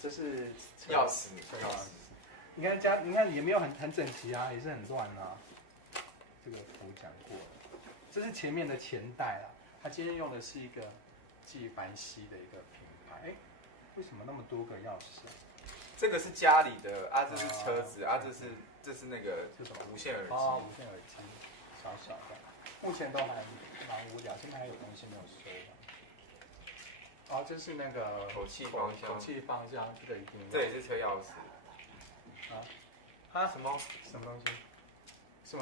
这是钥匙。你看也没有很整齐啊，也是很乱啊。这个图讲过了，这是前面的前袋啦。它今天用的是一个纪梵希的一个品牌。哎，为什么那么多个钥匙啊？这个是家里的啊，这是车子啊，这是那个是什么？无线耳机。哦，无线耳机，小小的，目前都还蛮无聊，现在还有东西没有收的。哦，这是那个口气方向，口气方向，这个一定。这也是车钥匙。啊？什么东西？什么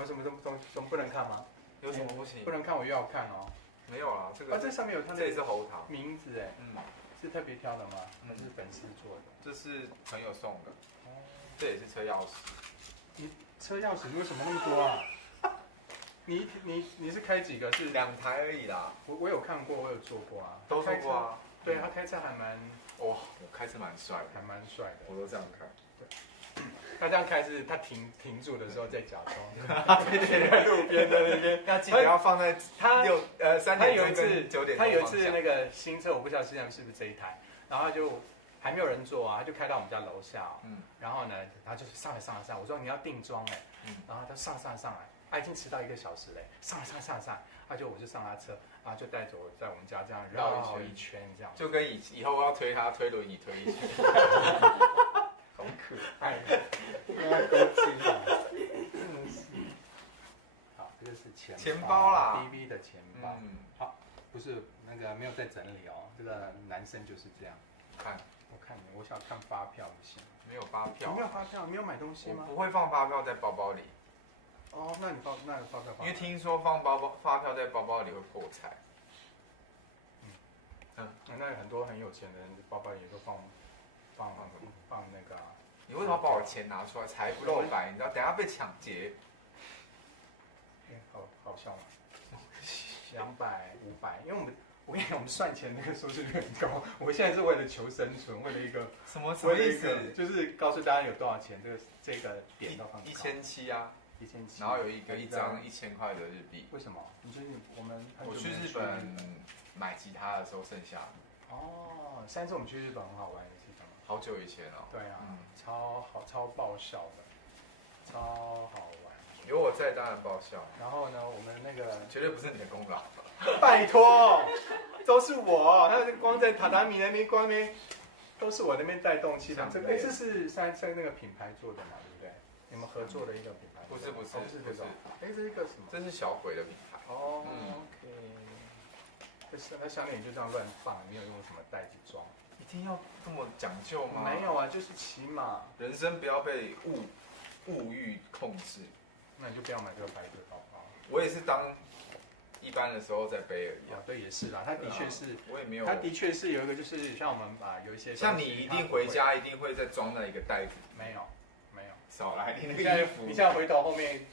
东西不能看吗？有什么不行？不能看，我又要看哦。没有啊，这个。这上面有它的。这也是喉糖。名字哎。是特别挑的吗？还是粉丝做的？这是朋友送的。哦。这也是车钥匙。你车钥匙为什么那么多啊？你是开几个？是2台而已啦。我有看过，我有做过啊。都做过啊。对，他开车还蛮。哇，我开车蛮帅的。还蛮帅的。我都这样开。对。他这样开是他停住的时候在假装。对，在路边的那边。要记得要放在3点钟跟9点钟。他有一次那个新车，我不知道是不是这一台，然后他就还没有人坐啊，他就开到我们家楼下。然后呢，他就上来。我说你要定妆哎。然后他上来。他已经迟到1个小时嘞，上来，我就上他车，然后就带着我在我们家这样绕一圈这样，就跟以后要推他推轮椅推一圈，好可爱，都知道，真的是。好，这个是钱包啦 ，BB 的钱包。好，不是那个没有在整理哦，这个男生就是这样。我想看发票不行。没有发票。没有发票，没有买东西吗？我不会放发票在包包里。哦，那你发票？因为听说放发票在包包里会破财。那很多很有钱的人包包也都放那个。你为什么要把我钱拿出来？财不露白，你知道，等下被抢劫。好笑吗？200、500，因为我跟你讲，我们算钱那个收视率很高。我现在是为了求生存，为了一个什么意思？就是告诉大家有多少钱，这个点都放高。1700啊。1700，然后有一张1000块的日币。为什么？我去日本买吉他的时候剩下的。哦，上次我们去日本很好玩的地方。好久以前哦。对啊，超爆笑的，超好玩。有我在当然爆笑。然后呢，我们那个绝对不是你的功劳。拜托，都是我。他光在榻榻米那边光那都是我那边带动气场。这是在那个品牌做的嘛，对不对？你们合作的一个品牌？不是这种。这是一个什么？这是小鬼的品牌。哦 ，OK。那项链你就这样乱放，没有用什么袋子装。一定要这么讲究吗？没有啊，就是起码人生不要被物欲控制。那你就不要买这个白的包包。我也是当一般的时候在背而已啊。对，也是啦。它的确是，我也没有。它的确是有一个，就是像我们把有一些像你一定回家一定会再装在一个袋子。没有。少来，你现在回头后面，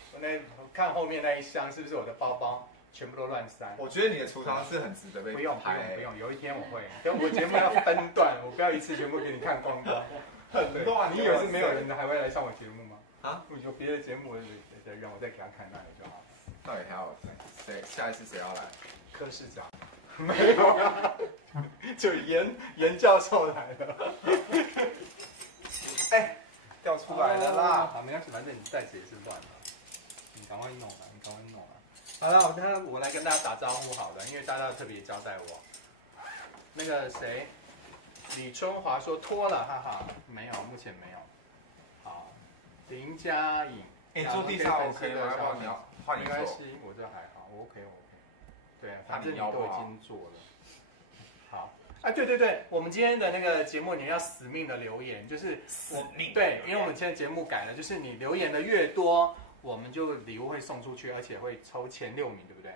看后面那一箱是不是我的包包，全部都乱塞。我觉得你的储藏室很值得被不用，有一天我会，等我节目要分段，我不要一次全部给你看光光。很乱，你以为是没有人还会来上我节目吗？啊，有别的节目的人，我再给他看那里就好。到底还有谁？下一次谁要来？柯市长。没有啊，就严教授来了。哎。掉出来了啦！好，没关系，反正你袋子也是乱的，你赶快弄啊！好了，我来跟大家打招呼好了，因为大家特别交代我。那个谁，李春华说脱了，哈哈，没有，目前没有。好，林佳颖，坐地上 OK 吗？要不然你要换你坐。应该是我这还好，我 OK。对，反正你都已经做了。好。对，我们今天的那个节目，你要死命的留言，就是死命。对，因为我们现在节目改了，就是你留言的越多，我们就礼物会送出去，而且会抽前6名，对不对？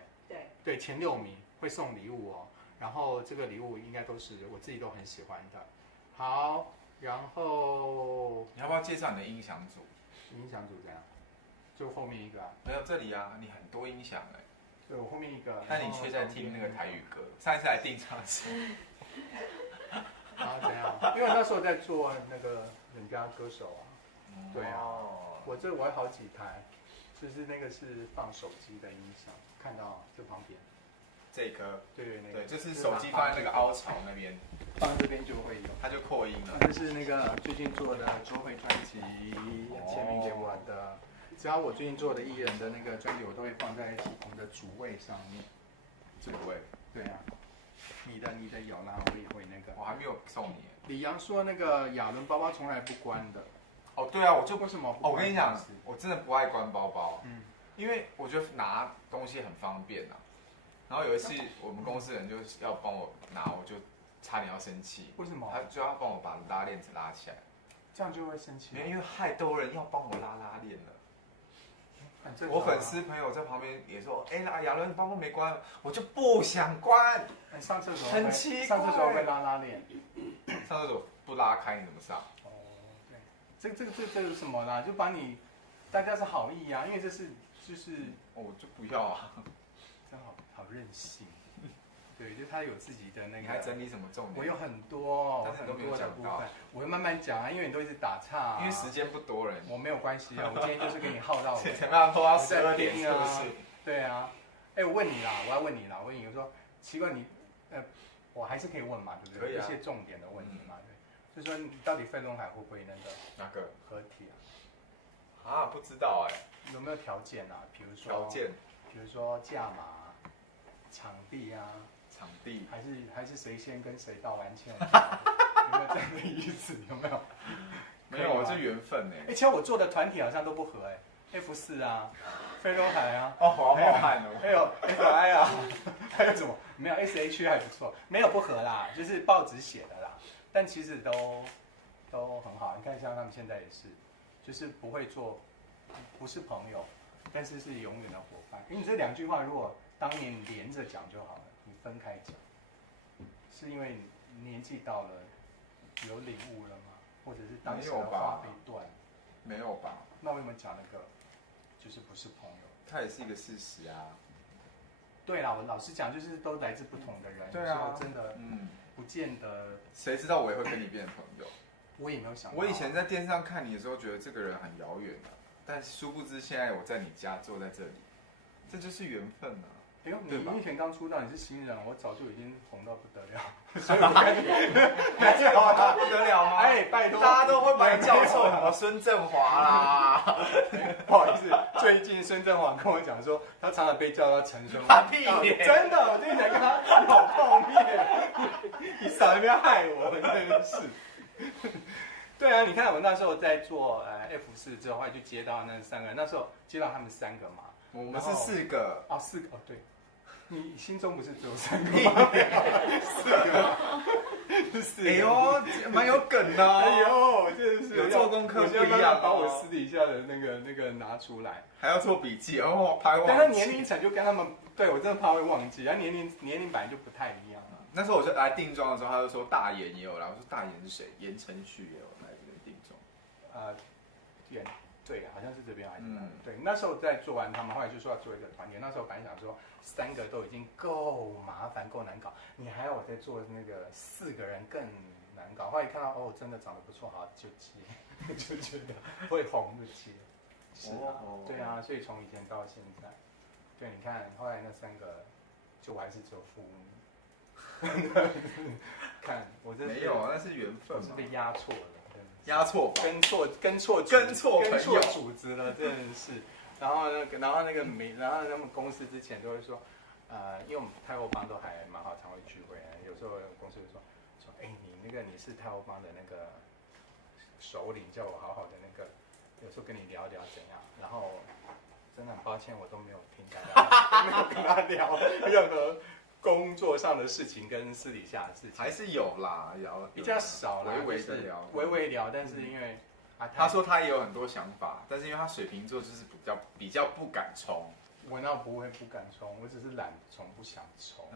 对，前6名会送礼物哦。然后这个礼物应该都是我自己都很喜欢的。好，然后你要不要介绍你的音响组？音响组怎样？就后面一个啊？没有，这里啊，你很多音响哎。对，我后面一个。那你却在听那个台语歌？上一次来订唱是。然后怎样？因为那时候在做那个人家歌手啊，对啊，我有好几台，就是那个是放手机的音响，看到这旁边，这一颗，对，那个对，就是手机放在那个凹槽那边，放这边就会有。它就扩音了。这是那个最近做的周慧专辑签名给我的，只要我最近做的艺人的那个专辑，我都会放在我们的主位上面。主位，对啊，你的有啦，我也会那个。我还没有送你。李阳说那个亚伦包包从来不关的。哦，对啊，我就为什么不哦，关？我跟你讲，我真的不爱关包包，嗯，因为我觉得拿东西很方便啊。然后有一次我们公司人就是要帮我拿，我就差点要生气。为什么？他就要帮我把拉链子拉起来，这样就会生气。因为太多人要帮我拉链了。我粉丝朋友在旁边也说：“哎，亚伦，你包包没关。”我就不想关。上厕所很奇怪，上厕所会拉链。上厕所不拉开你怎么上？哦，对，这是什么啦？就把你，大家是好意啊，因为这是就是，我就不要啊，真好任性。对，就是他有自己的那个。你还整理什么重点？我有很多，但是都没有讲到。我会慢慢讲啊，因为你都一直打岔。因为时间不多了。我没有关系啊，我今天就是给你耗到尾。怎么样拖到12点是不是？对啊。哎，我问你啦，我要问你啦，我问你，我说奇怪你，我还是可以问嘛，对不对？可以啊。一些重点的问题嘛，对。就说你到底飞轮海会不会那个？哪个？合体啊？啊，不知道哎。有没有条件啊？比如说。条件。比如说价码、场地啊。场地还是谁先跟谁道完歉？有没有这样的意思？有没有？没有，这缘分哎。其实我做的团体好像都不合哎，F4啊，飞轮海啊，哦，好汉哦，还有 FI 啊，还有什么？没有 SH 还不错，没有不合啦，就是报纸写的啦，但其实都很好。你看像他们现在也是，就是不会做，不是朋友，但是是永远的伙伴。你这2句话如果当年连着讲就好了。分开讲，是因为年纪到了，有领悟了吗？或者是当时的话被断？没有吧？那为什么讲那个，就是不是朋友？它也是一个事实啊。对啦，我老实讲，就是都来自不同的人，对啊，真的，不见得。谁知道我也会跟你变成朋友？我也没有想到。我以前在电视上看你的时候，觉得这个人很遥远的，但殊不知现在我在你家坐在这里，这就是缘分啊。哎呦，你以前刚出道，你是新人，我早就已经红到不得了，所以我跟你还是红到不得了吗？哎，拜托，大家都会把你叫错，什么孙振华啦。不好意思，最近孙振华跟我讲说，他常常被叫到陈孙华。屁脸！真的，我最近才跟他好泡面，你少在那边害我，真的是。对啊，你看我那时候在做F4之后，后来就接到那3个人，那时候接到他们3个嘛。我们是4个哦，4个哦，对，你心中不是只有3个吗？4个，4个。哎呦，蛮有梗的哦。哎呦，真的是有做功课不一样，把我私底下的那个拿出来，还要做笔记哦，拍忘记。但他年龄层就跟他们，对我真的怕会忘记，他年龄本来就不太一样。那时候我就来定妆的时候，他就说大颜也有来，我说大颜是谁？言承旭也有来这边定妆。对，好像是这边还是哪里？对，那时候在做完他们，后来就说要做一个团体。那时候本来想说3个都已经够麻烦、够难搞，你还要我再做那个4个人更难搞。后来一看到哦，真的长得不错，好就接，就觉得会红就接。是啊，对啊，所以从以前到现在，对，你看后来那3个，就我还是只有负5。看我这没有啊，那是缘分，我是被压错了。压错，跟错主子了，真的是。然后那个然后他们公司之前都会说，因为我们太后帮都还蛮好，常会聚会。有时候公司会说，哎，你是太后帮的那个首领，叫我好好的那个，有时候跟你聊聊怎样。然后真的很抱歉，我都没有听大家，没有跟他聊任何工作上的事情跟私底下的事情，还是有啦，聊比较少啦，微微聊，但是因为他说他也有很多想法，但是因为他水瓶座就是比较不敢冲。我那不会不敢冲，我只是懒得冲，不想冲。